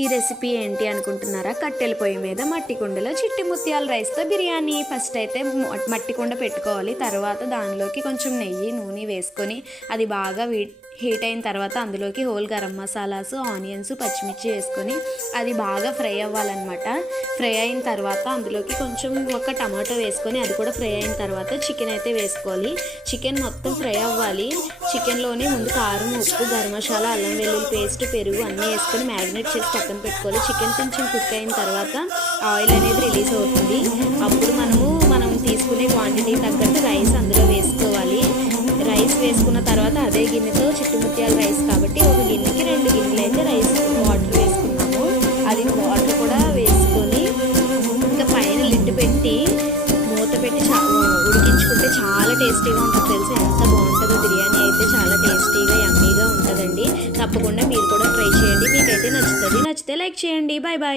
ఈ రెసిపీ ఏంటి అనుకుంటున్నారా? కట్టెల పొయ్యి మీద మట్టి కుండలో చిట్టి ముత్యాల రైస్‌తో బిర్యానీ. ఫస్ట్ అయితే మట్టి కుండ పెట్టుకోవాలి. తర్వాత దానిలోకి కొంచెం నెయ్యి, నూనె వేసుకొని అది బాగా హీట్ అయిన తర్వాత అందులోకి హోల్ గరం మసాలాస్, ఆనియన్స్, పచ్చిమిర్చి వేసుకొని అది బాగా ఫ్రై అవ్వాలన్నమాట. ఫ్రై అయిన తర్వాత అందులోకి కొంచెం ఒక టమాటో వేసుకొని అది కూడా ఫ్రై అయిన తర్వాత చికెన్ అయితే వేసుకోవాలి. చికెన్ మొత్తం ఫ్రై అవ్వాలి. చికెన్లోనే ముందు కారం, ఉప్పు, గరం మసాలా, అల్లం వెల్లుల్లి పేస్ట్, పెరుగు అన్నీ వేసుకొని మ్యారినేట్ చేసి పక్కన పెట్టుకోవాలి. చికెన్ కొంచెం కుక్ అయిన తర్వాత ఆయిల్ అనేది రిలీజ్ అవుతుంది. అప్పుడు మనం తీసుకునే క్వాంటిటీ తగ్గట్టు రైస్ అందులో వేసుకోవాలి. రైస్ వేసుకున్న తర్వాత అదే గిన్నెతో చిట్టి ముత్యాల రైస్ కాబట్టి ఒక గిన్నెకి 2 గిన్నెలు అయితే రైస్ వాటర్ వేసుకున్నాము. అది వాటర్ కూడా వేసుకొని ఇంకా పైన లిడ్ పెట్టి మూత పెట్టి ఉడికించుకుంటే చాలా టేస్టీగా ఉంటుంది. తెలుసు ఎంత బాగుంటుందో బిర్యానీ అయితే చాలా టేస్టీగా యమ్మీగా ఉంటుందండి. తప్పకుండా మీరు కూడా ట్రై చేయండి. మీకైతే నచ్చుతుంది. నచ్చితే లైక్ చేయండి. Bye bye.